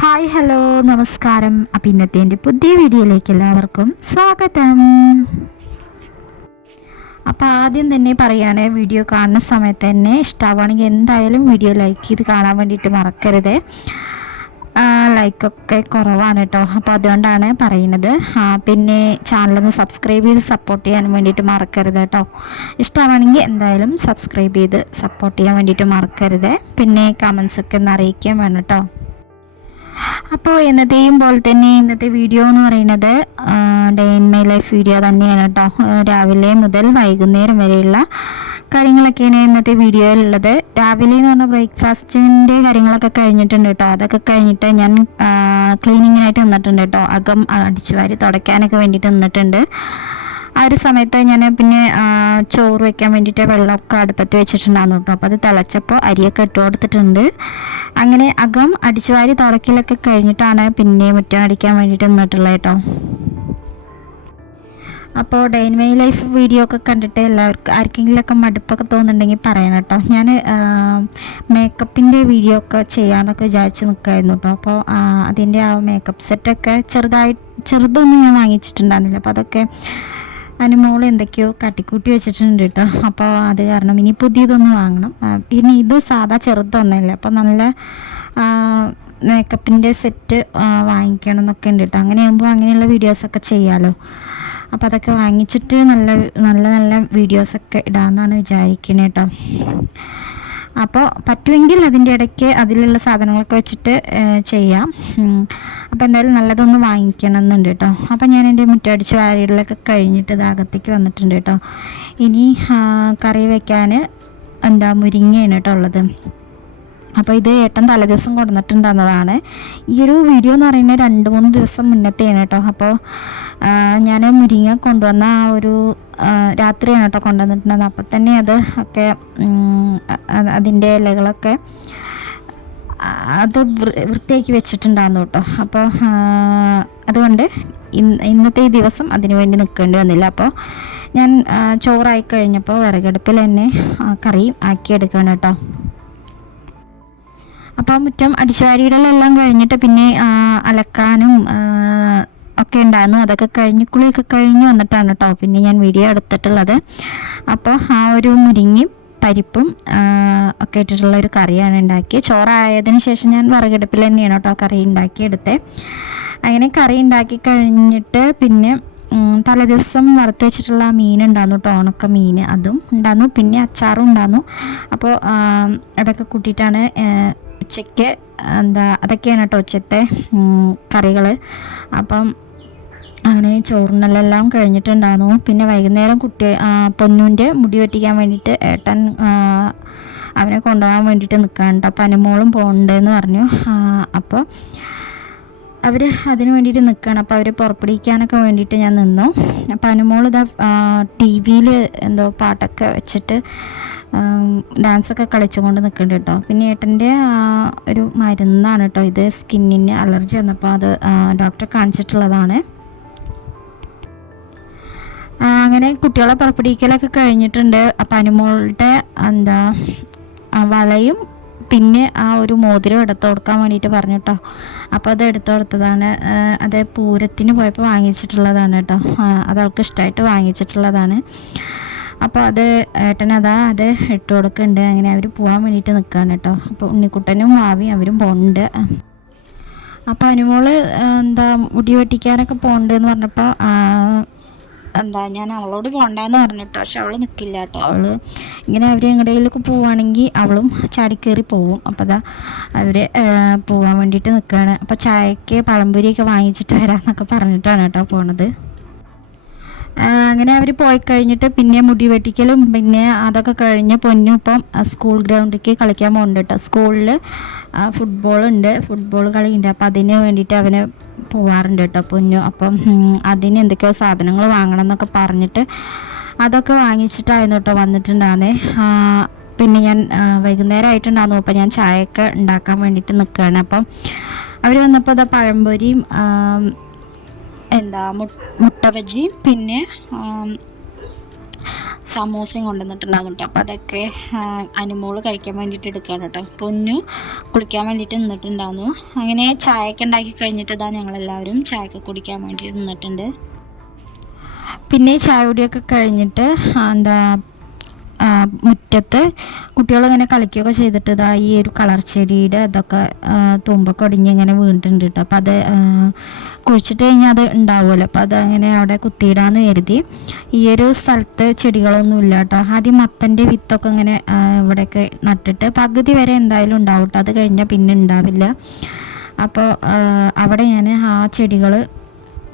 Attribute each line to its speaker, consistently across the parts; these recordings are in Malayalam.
Speaker 1: ഹായ് ഹലോ നമസ്കാരം. അപ്പം ഇന്നത്തെ എന്റെ പുതിയ വീഡിയോയിലേക്ക് എല്ലാവർക്കും സ്വാഗതം. അപ്പോൾ ആദ്യം തന്നെ പറയുകയാണ് വീഡിയോ കാണുന്ന സമയത്ത് തന്നെ ഇഷ്ടമാവുകയാണെങ്കിൽ എന്തായാലും വീഡിയോ ലൈക്ക് ചെയ്ത് കാണാൻ വേണ്ടിയിട്ട് മറക്കരുത്. ലൈക്കൊക്കെ കുറവാണ് കേട്ടോ അപ്പോൾ അതുകൊണ്ടാണ് പറയുന്നത്. പിന്നെ ചാനലൊന്ന് സബ്സ്ക്രൈബ് ചെയ്ത് സപ്പോർട്ട് ചെയ്യാൻ വേണ്ടിയിട്ട് മറക്കരുത് കേട്ടോ ഇഷ്ടമാണെങ്കിൽ എന്തായാലും സബ്സ്ക്രൈബ് ചെയ്ത് സപ്പോർട്ട് ചെയ്യാൻ വേണ്ടിയിട്ട് മറക്കരുത്. പിന്നെ കമൻസൊക്കെ ഒന്ന് അറിയിക്കാൻ വേണം കേട്ടോ അപ്പോൾ എന്നത്തെയും പോലെ തന്നെ ഇന്നത്തെ വീഡിയോ എന്ന് പറയുന്നത് day in my life video തന്നെയാണ് കേട്ടോ. രാവിലെ മുതൽ വൈകുന്നേരം വരെയുള്ള കാര്യങ്ങളൊക്കെയാണ് ഇന്നത്തെ വീഡിയോയിലുള്ളത് രാവിലെ എന്ന് പറഞ്ഞാൽ ബ്രേക്ക്ഫാസ്റ്റിന്റെ കാര്യങ്ങളൊക്കെ കഴിഞ്ഞിട്ടുണ്ട് കേട്ടോ. അതൊക്കെ കഴിഞ്ഞിട്ട് ഞാൻ ക്ലീനിങ്ങിനായിട്ട് നിന്നിട്ടുണ്ട് കേട്ടോ. അകം അടിച്ചു വാരി തുടയ്ക്കാനൊക്കെ വേണ്ടിയിട്ട് നിന്നിട്ടുണ്ട്. ആ ഒരു സമയത്ത് ഞാൻ പിന്നെ ചോറ് വെക്കാൻ വേണ്ടിയിട്ട് വെള്ളമൊക്കെ അടുപ്പത്ത് വെച്ചിട്ടുണ്ടായിരുന്നു കേട്ടോ. അപ്പോൾ അത് തിളച്ചപ്പോൾ അരിയൊക്കെ ഇട്ട് കൊടുത്തിട്ടുണ്ട്. അങ്ങനെ അകം അടിച്ചുവാരി തുടക്കിലൊക്കെ കഴിഞ്ഞിട്ടാണ് പിന്നെ മുറ്റം അടിക്കാൻ വേണ്ടിയിട്ട് നിന്നിട്ടുള്ളത് കേട്ടോ. അപ്പോൾ ഡെയിൻ മൈ ലൈഫ് വീഡിയോ ഒക്കെ കണ്ടിട്ട് എല്ലാവർക്കും ആർക്കെങ്കിലുമൊക്കെ മടുപ്പൊക്കെ തോന്നുന്നുണ്ടെങ്കിൽ പറയണം കേട്ടോ. ഞാൻ മേക്കപ്പിന്റെ വീഡിയോ ഒക്കെ ചെയ്യാമെന്നൊക്കെ വിചാരിച്ച് നിൽക്കുമായിരുന്നു കേട്ടോ. അപ്പോൾ അതിന്റെ ആ മേക്കപ്പ് സെറ്റൊക്കെ ചെറുതായി ചെറുതൊന്നും ഞാൻ വാങ്ങിച്ചിട്ടുണ്ടായിരുന്നില്ല. അപ്പോൾ അതൊക്കെ അനുമോൾ എന്തൊക്കെയോ കട്ടിക്കൂട്ടി വെച്ചിട്ടുണ്ട് കേട്ടോ. അപ്പോൾ അത് കാരണം ഇനി പുതിയതൊന്ന് വാങ്ങണം. പിന്നെ ഇത് സാധാ ചെറുതൊന്നല്ല. അപ്പോൾ നല്ല മേക്കപ്പിന്റെ സെറ്റ് വാങ്ങിക്കണം എന്നൊക്കെ ഉണ്ട് കേട്ടോ. അങ്ങനെയാകുമ്പോൾ അങ്ങനെയുള്ള വീഡിയോസൊക്കെ ചെയ്യാമല്ലോ അപ്പോൾ അതൊക്കെ വാങ്ങിച്ചിട്ട് നല്ല നല്ല നല്ല വീഡിയോസൊക്കെ ഇടാമെന്നാണ് വിചാരിക്കുന്നത് കേട്ടോ. അപ്പോൾ പറ്റുമെങ്കിൽ അതിന്റെ ഇടയ്ക്ക് അതിലുള്ള സാധനങ്ങളൊക്കെ വെച്ചിട്ട് ചെയ്യാം. അപ്പം അപ്പോൾ എന്തായാലും നല്ലതൊന്ന് വാങ്ങിക്കണം എന്നുണ്ട് കേട്ടോ. അപ്പോൾ ഞാൻ എന്റെ മുറ്റടിച്ച് വാരികളിലൊക്കെ കഴിഞ്ഞിട്ട് ഇതാകത്തേക്ക് വന്നിട്ടുണ്ട് കേട്ടോ. ഇനി കറി വയ്ക്കാൻ എന്താ മുരിങ്ങയാണ് കേട്ടോ ഉള്ളത്. അപ്പോൾ ഇത് ഏട്ടൻ തലേദിവസം കൊടുന്നിട്ടുണ്ടെന്നതാണ് ഈ ഒരു വീഡിയോ എന്ന് പറയുന്നത് രണ്ട് മൂന്ന് ദിവസം മുന്നത്തെയാണ് കേട്ടോ. അപ്പോൾ ഞാൻ മുരിങ്ങ കൊണ്ടുവന്ന ആ ഒരു രാത്രിയാണ് കേട്ടോ കൊണ്ടുവന്നിട്ടുണ്ടായിരുന്നത്. അപ്പം തന്നെ അത് ഒക്കെ അതിന്റെ ഇലകളൊക്കെ അത് വൃത്തിയാക്കി വെച്ചിട്ടുണ്ടായിരുന്നു കേട്ടോ. അപ്പോൾ അതുകൊണ്ട് ഇന്ന് ഇന്നത്തെ ഈ ദിവസം അതിനു വേണ്ടി നിൽക്കേണ്ടി വന്നില്ല. അപ്പോൾ ഞാൻ ചോറായി കഴിഞ്ഞപ്പോൾ വിറകടുപ്പിൽ തന്നെ കറി ആക്കിയെടുക്കുകയാണ് കേട്ടോ. അപ്പോൾ മുറ്റം അടിച്ചുവാരിയിടലെല്ലാം കഴിഞ്ഞിട്ട് പിന്നെ അലക്കാനും ഒക്കെ ഉണ്ടായിരുന്നു. അതൊക്കെ കഴിഞ്ഞ് കുളിയൊക്കെ കഴിഞ്ഞ് വന്നിട്ടാണ് കേട്ടോ പിന്നെ ഞാൻ വീഡിയോ എടുത്തിട്ടുള്ളത്. അപ്പോൾ ആ ഒരു മുരിങ്ങയും പരിപ്പും ഒക്കെ ഇട്ടിട്ടുള്ള ഒരു കറിയാണ് ഉണ്ടാക്കിയത്. ചോറായതിന് ശേഷം ഞാൻ വിറകടുപ്പിൽ തന്നെയാണ് കേട്ടോ കറി ഉണ്ടാക്കിയെടുത്തത് അങ്ങനെ കറി ഉണ്ടാക്കി കഴിഞ്ഞിട്ട് പിന്നെ തലേദിവസം വറുത്ത് വെച്ചിട്ടുള്ള മീൻ ഉണ്ടായിരുന്നു കേട്ടോ ഉണക്ക മീൻ അതും ഉണ്ടായിരുന്നു പിന്നെ അച്ചാറും ഉണ്ടായിരുന്നു അപ്പോൾ അതൊക്കെ കൂട്ടിയിട്ടാണ് ഉച്ചയ്ക്ക് എന്താ അതൊക്കെയാണ് കേട്ടോ ഉച്ചത്തെ കറികൾ അപ്പം അങ്ങനെ ചോറിനെല്ലാം കഴിഞ്ഞിട്ടുണ്ടായിരുന്നു. പിന്നെ വൈകുന്നേരം കുട്ടി പൊന്നുവിന്റെ മുടി വെട്ടിക്കാൻ വേണ്ടിയിട്ട് ഏട്ടൻ അവനെ കൊണ്ടുപോകാൻ വേണ്ടിയിട്ട് നിൽക്കാനുണ്ട് അപ്പോൾ അനുമോളും പോകണ്ടെന്ന് പറഞ്ഞു. അപ്പോൾ അവർ അതിന് വേണ്ടിയിട്ട് നിൽക്കുകയാണ് അപ്പോൾ അവർ പുറപ്പെടുവിക്കാനൊക്കെ വേണ്ടിയിട്ട് ഞാൻ നിന്നു. അപ്പോൾ അനുമോൾ ഇതാ ടി വിയിൽ എന്തോ പാട്ടൊക്കെ വെച്ചിട്ട് ഡാൻസൊക്കെ കളിച്ചുകൊണ്ട് നിൽക്കുന്നുണ്ട് കേട്ടോ. പിന്നെ ഏട്ടന്റെ ഒരു മരുന്നാണ് കേട്ടോ ഇത്. സ്കിന്നിന് അലർജി വന്നപ്പോൾ അത് ഡോക്ടറെ കാണിച്ചിട്ടുള്ളതാണ്. അങ്ങനെ കുട്ടികളെ പുറപ്പെടുവിക്കലൊക്കെ കഴിഞ്ഞിട്ടുണ്ട്. അപ്പം അനുമോളുടെ എന്താ വളയും പിന്നെ ആ ഒരു മോതിരം എടുത്തു കൊടുക്കാൻ വേണ്ടിയിട്ട് പറഞ്ഞു കേട്ടോ അപ്പോൾ അത് എടുത്തു കൊടുത്തതാണ്. അത് പൂരത്തിന് പോയപ്പോൾ വാങ്ങിച്ചിട്ടുള്ളതാണ് കേട്ടോ. അത് അവൾക്ക് ഇഷ്ടമായിട്ട് വാങ്ങിച്ചിട്ടുള്ളതാണ്. അപ്പോൾ അത് ഏട്ടനതാ അത് ഇട്ട് കൊടുക്കുന്നുണ്ട്. അങ്ങനെ അവർ പോകാൻ വേണ്ടിയിട്ട് നിൽക്കുകയാണ് കേട്ടോ. അപ്പോൾ ഉണ്ണിക്കുട്ടനും ഭാവിയും അവരും പോകുന്നുണ്ട് അപ്പോൾ അനുമോൾ എന്താ മുടി വെട്ടിക്കാനൊക്കെ പോകണ്ടെന്ന് പറഞ്ഞപ്പോൾ ആ, എന്താ ഞാൻ അവളോട് പോകണ്ടെന്ന് പറഞ്ഞിട്ടോ പക്ഷെ അവൾ നിൽക്കില്ല കേട്ടോ അവൾ ഇങ്ങനെ അവർ എങ്ങടെയിലൊക്കെ പോവുകയാണെങ്കിൽ അവളും ചാടിക്കേറി പോവും. അപ്പോൾ അതാ അവർ പോകാൻ വേണ്ടിയിട്ട് നിൽക്കുകയാണ് അപ്പോൾ ചായക്ക് പഴംപൊരിയൊക്കെ വാങ്ങിച്ചിട്ട് വരാമെന്നൊക്കെ പറഞ്ഞിട്ടാണ് കേട്ടോ പോണത്. അങ്ങനെ അവർ പോയി കഴിഞ്ഞിട്ട് പിന്നെ മുടി വെട്ടിക്കലും പിന്നെ അതൊക്കെ കഴിഞ്ഞ് പൊന്നും ഇപ്പം സ്കൂൾ ഗ്രൗണ്ടിലേക്ക് കളിക്കാൻ പോകുന്നുണ്ട് കേട്ടോ. സ്കൂളിൽ ഫുട്ബോൾ ഉണ്ട്. ഫുട്ബോൾ കളിയുണ്ട്. അപ്പം അതിന് വേണ്ടിയിട്ട് അവന് പോവാറുണ്ട് കേട്ടോ പൊന്നു. അപ്പം അതിന് എന്തൊക്കെയോ സാധനങ്ങൾ വാങ്ങണം എന്നൊക്കെ പറഞ്ഞിട്ട് അതൊക്കെ വാങ്ങിച്ചിട്ടായിരുന്നു കേട്ടോ വന്നിട്ടുണ്ടായിരുന്നേ ആ, പിന്നെ ഞാൻ ആ, വൈകുന്നേരം ആയിട്ടുണ്ടായിരുന്നു അപ്പം ഞാൻ ചായയൊക്കെ ഉണ്ടാക്കാൻ വേണ്ടിയിട്ട് നിൽക്കുകയാണ്. അപ്പം അവർ വന്നപ്പോൾ അതാ പഴംപൊരിയും എന്താ മുട്ട ബജിയും പിന്നെ ആം, സമൂസയും കൊണ്ടുവന്നിട്ടുണ്ടാകും കേട്ടോ. അപ്പോൾ അതൊക്കെ അനുമോൾ കഴിക്കാൻ വേണ്ടിയിട്ട് എടുക്കുകയാണ് കേട്ടോ. പൊന്നു കുളിക്കാൻ വേണ്ടിയിട്ട് നിന്നിട്ടുണ്ടായിരുന്നു. അങ്ങനെ ചായയൊക്കെ ഉണ്ടാക്കി കഴിഞ്ഞിട്ട് ഇതാ ഞങ്ങളെല്ലാവരും ചായയൊക്കെ കുടിക്കാൻ വേണ്ടി നിന്നിട്ടുണ്ട്. പിന്നെ ചായ കുടിയൊക്കെ കഴിഞ്ഞിട്ട് എന്താ മുറ്റത്ത് കുട്ടികളിങ്ങനെ കളിക്കുകയൊക്കെ ചെയ്തിട്ട് ഇതാ ഈ ഒരു കളർ ചെടിയുടെ ഇതൊക്കെ തുമ്പൊക്കെ ഒടിഞ്ഞ് ഇങ്ങനെ വീണിട്ടുണ്ട് കേട്ടോ അപ്പോൾ അത് കുഴിച്ചിട്ട് കഴിഞ്ഞാൽ അത് ഉണ്ടാവുമല്ലോ. അപ്പോൾ അതങ്ങനെ അവിടെ കുത്തിയിടാന്ന് കരുതി. ഈ ഒരു സ്ഥലത്ത് ചെടികളൊന്നും ഇല്ല കേട്ടോ ആദ്യം മത്തന്റെ വിത്തൊക്കെ ഇങ്ങനെ ഇവിടെയൊക്കെ നട്ടിട്ട് പകുതി വരെ എന്തായാലും ഉണ്ടാവും കേട്ടോ അത് കഴിഞ്ഞാൽ പിന്നെ ഉണ്ടാവില്ല. അപ്പോൾ അവിടെ ഞാൻ ആ ചെടികൾ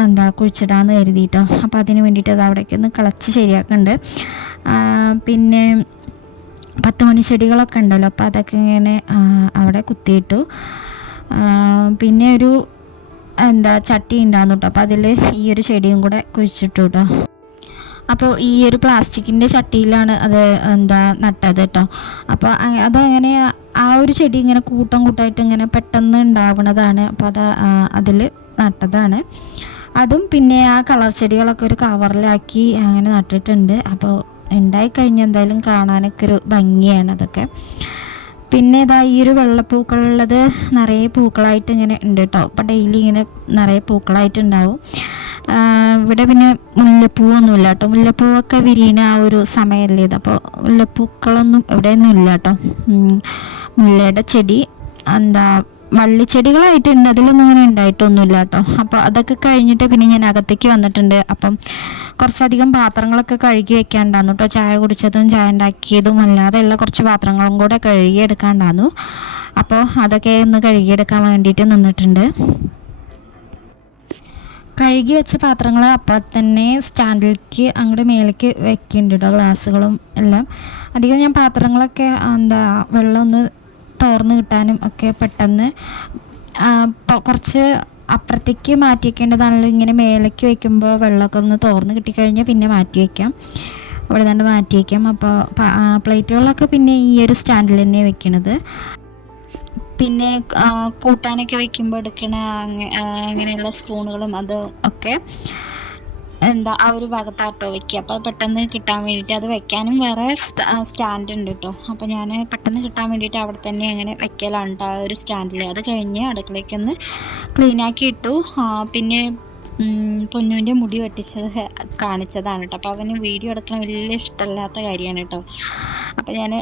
Speaker 1: എന്താ കുഴിച്ചിടാന്ന് കരുതിയിട്ടോ അപ്പോൾ അതിന് വേണ്ടിയിട്ട് അത് അവിടേക്ക് ഒന്ന് കളച്ച് ശരിയാക്കുന്നുണ്ട് പിന്നെ പത്ത് മണി ചെടികളൊക്കെ ഉണ്ടല്ലോ അപ്പോൾ അതൊക്കെ ഇങ്ങനെ അവിടെ കുത്തിയിട്ടു. പിന്നെ ഒരു എന്താ ചട്ടി ഉണ്ടാകുന്നു കേട്ടോ അപ്പോൾ അതിൽ ഈ ഒരു ചെടിയും കൂടെ കുഴിച്ചിട്ടു കേട്ടോ അപ്പോൾ ഈ ഒരു പ്ലാസ്റ്റിക്കിന്റെ ചട്ടിയിലാണ് അത് എന്താ നട്ടത് കേട്ടോ അപ്പോൾ അതങ്ങനെ ആ ഒരു ചെടി ഇങ്ങനെ കൂട്ടം കൂട്ടായിട്ട് ഇങ്ങനെ പെട്ടെന്ന് ഉണ്ടാവുന്നതാണ് അപ്പോൾ അത് അതിൽ നട്ടതാണ്. അതും പിന്നെ ആ കളർ ചെടികളൊക്കെ ഒരു കവറിലാക്കി അങ്ങനെ നട്ടിട്ടുണ്ട് അപ്പോൾ ഉണ്ടായി കഴിഞ്ഞാൽ എന്തായാലും കാണാനൊക്കെ ഒരു ഭംഗിയാണ് അതൊക്കെ. പിന്നെ ഇതാ ഈ ഒരു വെള്ളപ്പൂക്കളുള്ളത് നിറയെ പൂക്കളായിട്ട് ഇങ്ങനെ ഉണ്ട് കേട്ടോ അപ്പോൾ ഡെയിലി ഇങ്ങനെ നിറയെ പൂക്കളായിട്ടുണ്ടാവും. ഇവിടെ പിന്നെ മുല്ലപ്പൂവൊന്നുമില്ല കേട്ടോ മുല്ലപ്പൂവൊക്കെ വിരിയണ ആ ഒരു സമയമല്ലേ ഇത്? അപ്പോൾ മുല്ലപ്പൂക്കളൊന്നും ഇവിടെയൊന്നും ഇല്ല കേട്ടോ. മുല്ലയുടെ ചെടി എന്താ വള്ളിച്ചെടികളായിട്ടുണ്ട്. അതിലൊന്നും ഇങ്ങനെ ഉണ്ടായിട്ടൊന്നുമില്ല കേട്ടോ അപ്പോൾ അതൊക്കെ കഴിഞ്ഞിട്ട് പിന്നെ ഞാൻ അകത്തേക്ക് വന്നിട്ടുണ്ട്. അപ്പം കുറച്ചധികം പാത്രങ്ങളൊക്കെ കഴുകി വെക്കാണ്ടായിരുന്നു കേട്ടോ ചായ കുടിച്ചതും ചായ ഉണ്ടാക്കിയതും അല്ലാതെയുള്ള കുറച്ച് പാത്രങ്ങളും കൂടെ കഴുകിയെടുക്കാണ്ടായിരുന്നു അപ്പോൾ അതൊക്കെ ഒന്ന് കഴുകിയെടുക്കാൻ വേണ്ടിയിട്ട് നിന്നിട്ടുണ്ട്. കഴുകി വെച്ച പാത്രങ്ങൾ അപ്പം തന്നെ സ്റ്റാൻഡിലേക്ക് അങ്ങോട്ട് മേലേക്ക് വെക്കുന്നുണ്ട് കേട്ടോ ഗ്ലാസ്സുകളും എല്ലാം. അധികം ഞാൻ പാത്രങ്ങളൊക്കെ എന്താ വെള്ളം ഒന്ന് തോർന്ന് കിട്ടാനും ഒക്കെ പെട്ടെന്ന് കുറച്ച് അപ്പുറത്തേക്ക് മാറ്റി വെക്കേണ്ടതാണല്ലോ. ഇങ്ങനെ മേലേക്ക് വെക്കുമ്പോൾ വെള്ളമൊക്കെ ഒന്ന് തോർന്ന് കിട്ടിക്കഴിഞ്ഞാൽ പിന്നെ മാറ്റി വയ്ക്കാം ഇവിടെ തന്നെ മാറ്റി വയ്ക്കാം അപ്പോൾ പ്ലേറ്റുകളൊക്കെ പിന്നെ ഈ ഒരു സ്റ്റാൻഡിൽ തന്നെ വെക്കണത്. പിന്നെ കൂട്ടാനൊക്കെ വെക്കുമ്പോൾ എടുക്കണ അങ്ങനെയുള്ള സ്പൂണുകളും അത് ഒക്കെ. എന്താ ആ ഒരു ഭാഗത്താട്ടോ വെക്കുക അപ്പോൾ പെട്ടെന്ന് കിട്ടാൻ വേണ്ടിയിട്ട് അത് വെക്കാനും വേറെ സ്റ്റാൻഡ് ഉണ്ട് കേട്ടോ അപ്പോൾ ഞാൻ പെട്ടെന്ന് കിട്ടാൻ വേണ്ടിയിട്ട് അവിടെ തന്നെ അങ്ങനെ വെക്കലാണ് ആ ഒരു സ്റ്റാൻഡിൽ അത് കഴിഞ്ഞ് ഒന്ന് ക്ലീനാക്കി ഇട്ടു. പിന്നെ പൊന്നുവിന്റെ മുടി വെട്ടിച്ചത് കാണിച്ചതാണ് കേട്ടോ അപ്പോൾ അവന് വീഡിയോ എടുക്കണ വലിയ ഇഷ്ടമല്ലാത്ത കാര്യമാണ് കേട്ടോ അപ്പോൾ ഞാൻ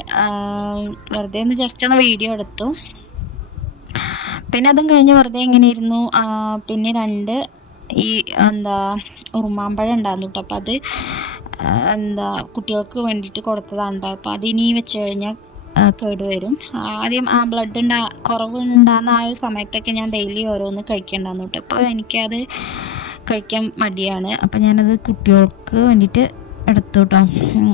Speaker 1: വെറുതെ ഒന്ന് ജസ്റ്റ് ഒന്ന് വീഡിയോ എടുത്തു. പിന്നെ അതും കഴിഞ്ഞ് വെറുതെ ഇങ്ങനെ ഇരുന്നു? പിന്നെ രണ്ട് ഈ എന്താ ഉറുമാമ്പഴം ഉണ്ടായിരുന്നു കേട്ടോ. അപ്പോൾ അത് എന്താ കുട്ടികൾക്ക് വേണ്ടിയിട്ട് കൊടുത്തതാണ് കേട്ടോ. അപ്പോൾ അതിനി വെച്ച് കഴിഞ്ഞാൽ കേടുവരും. ആദ്യം ആ ബ്ലഡ് ഉണ്ടാ കുറവ് ഉണ്ടാകുന്ന ആ ഒരു സമയത്തൊക്കെ ഞാൻ ഡെയിലി ഓരോന്ന് കഴിക്കണ്ടായിരുന്നു കേട്ടോ. അപ്പോൾ എനിക്കത് കഴിക്കാൻ മടിയാണ്. അപ്പോൾ ഞാനത് കുട്ടികൾക്ക് വേണ്ടിയിട്ട് എടുത്തു കേട്ടോ.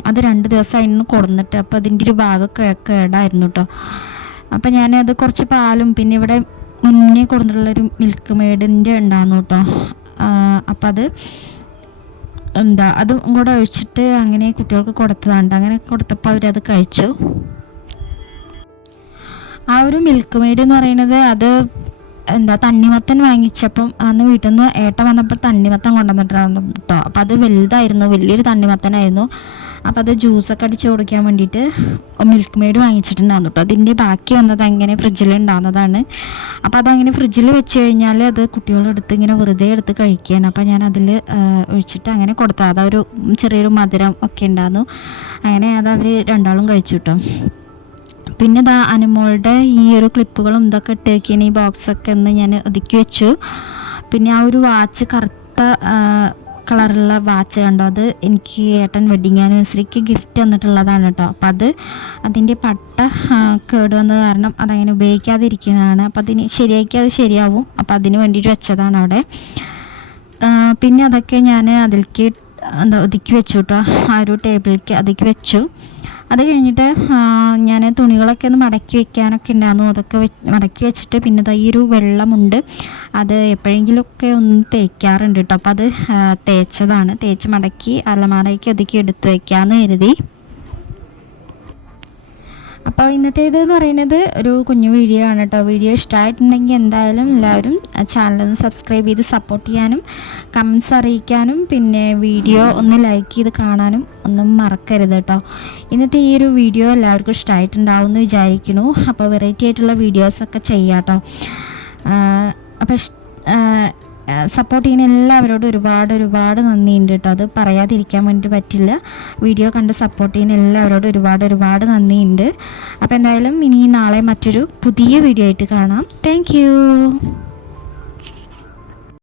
Speaker 1: അത് രണ്ട് ദിവസമായിരുന്നു കൊടുന്നിട്ട് അപ്പോൾ അതിന്റെ ഒരു ഭാഗം കേടായിരുന്നു കേട്ടോ. അപ്പം ഞാനത് കുറച്ച് പാലും പിന്നെ ഇവിടെ മുന്നേ കൊടുത്തിട്ടുള്ളൊരു മിൽക്ക് മെയ്ഡിന്റെ ഉണ്ടായിരുന്നു കേട്ടോ. അപ്പം അത് എന്താ അതും കൂടെ ഒഴിച്ചിട്ട് അങ്ങനെ കുട്ടികൾക്ക് കൊടുത്തതാണ് അങ്ങനെ കൊടുത്തപ്പോൾ അവരത് കഴിച്ചു. ആ ഒരു മിൽക്ക് മെയ്ഡ് എന്ന് പറയുന്നത് അത് എന്താ തണ്ണിമത്തൻ വാങ്ങിച്ചപ്പം അന്ന് വീട്ടിൽ നിന്ന് ഏട്ട വന്നപ്പോൾ തണ്ണിമത്തൻ കൊണ്ടുവന്നിട്ടായിരുന്നു കേട്ടോ അപ്പം അത് വലുതായിരുന്നു വലിയൊരു തണ്ണിമത്തനായിരുന്നു. അപ്പം അത് ജ്യൂസൊക്കെ അടിച്ച് കൊടുക്കാൻ വേണ്ടിയിട്ട് മിൽക്ക് മെയ്ഡ് വാങ്ങിച്ചിട്ടുണ്ടായിരുന്നു കേട്ടോ അതിന്റെ ബാക്കി വന്നത് അങ്ങനെ ഫ്രിഡ്ജിൽ ഉണ്ടാകുന്നതാണ് അപ്പോൾ അതങ്ങനെ ഫ്രിഡ്ജിൽ വെച്ച് കഴിഞ്ഞാൽ അത് കുട്ടികളെടുത്ത് ഇങ്ങനെ വെറുതെ എടുത്ത് കഴിക്കുകയാണ്. അപ്പോൾ ഞാൻ അതിൽ ഒഴിച്ചിട്ട് അങ്ങനെ കൊടുത്താൽ അതൊരു ചെറിയൊരു മധുരം ഒക്കെ ഉണ്ടായിരുന്നു. അങ്ങനെ അത് അവർ രണ്ടാളും കഴിച്ചു കേട്ടോ പിന്നെ ഇതാ അനുമോളുടെ ഈ ഒരു ക്ലിപ്പുകളും ഇതൊക്കെ ഇട്ടേക്കിയാണ് ഈ ബോക്സൊക്കെ ഒന്ന് ഞാൻ ഒതുക്കി വെച്ചു. പിന്നെ ആ ഒരു വാച്ച് കറുത്ത കളറുള്ള വാച്ച് കണ്ടോ? അത് എനിക്ക് ഏട്ടൻ വെഡിങ് ആനിവേഴ്സറിക്ക് ഗിഫ്റ്റ് തന്നിട്ടുള്ളതാണ് കേട്ടോ. അപ്പം അത് അതിന്റെ പട്ട കേട് വന്നത് കാരണം അതങ്ങനെ ഉപയോഗിക്കാതിരിക്കുന്നതാണ് അപ്പം അതിന് ശരിയാക്കി അത് ശരിയാവും. അപ്പം അതിന് വേണ്ടിയിട്ട് വെച്ചതാണ് അവിടെ. പിന്നെ അതൊക്കെ ഞാൻ അതിലേക്ക് എന്താ ഒതുക്കി വെച്ചു കേട്ടോ. ആ ഒരു ടേബിളിലേക്ക് അതിലേക്ക് വെച്ചു. അത് കഴിഞ്ഞിട്ട് ഞാൻ തുണികളൊക്കെ ഒന്ന് മടക്കി വെക്കാനൊക്കെ ഉണ്ടായിരുന്നു. അതൊക്കെ മടക്കി വെച്ചിട്ട് പിന്നെ ഈ ഒരു വെള്ളമുണ്ട്. അത് എപ്പോഴെങ്കിലുമൊക്കെ ഒന്ന് തേക്കാറുണ്ട് കേട്ടോ അപ്പോൾ അത് തേച്ചതാണ്. തേച്ച് മടക്കി അലമാരയ്ക്ക് ഒതുക്കി എടുത്ത് വയ്ക്കാമെന്ന് കരുതി. അപ്പോൾ ഇന്നത്തേത് എന്ന് പറയുന്നത് ഒരു കുഞ്ഞു വീഡിയോ ആണ് കേട്ടോ. വീഡിയോ ഇഷ്ടമായിട്ടുണ്ടെങ്കിൽ എന്തായാലും എല്ലാവരും ചാനൽ ഒന്ന് സബ്സ്ക്രൈബ് ചെയ്ത് സപ്പോർട്ട് ചെയ്യാനും കമൻസ് അറിയിക്കാനും പിന്നെ വീഡിയോ ഒന്ന് ലൈക്ക് ചെയ്ത് കാണാനും ഒന്നും മറക്കരുത് കേട്ടോ. ഇന്നത്തെ ഈ ഒരു വീഡിയോ എല്ലാവർക്കും ഇഷ്ടമായിട്ടുണ്ടാവും എന്ന് വിചാരിക്കുന്നു. അപ്പോൾ വെറൈറ്റി ആയിട്ടുള്ള വീഡിയോസൊക്കെ ചെയ്യാം കേട്ടോ. അപ്പോൾ സപ്പോർട്ട് ചെയ്യുന്ന എല്ലാവരോടും ഒരുപാട് ഒരുപാട് നന്ദിയുണ്ട് കേട്ടോ. അത് പറയാതിരിക്കാൻ വേണ്ടി പറ്റില്ല. വീഡിയോ കണ്ട് സപ്പോർട്ട് ചെയ്യുന്ന എല്ലാവരോടും ഒരുപാട് ഒരുപാട് നന്ദിയുണ്ട്. അപ്പോൾ എന്തായാലും ഇനി നാളെ മറ്റൊരു പുതിയ വീഡിയോ ആയിട്ട് കാണാം. താങ്ക്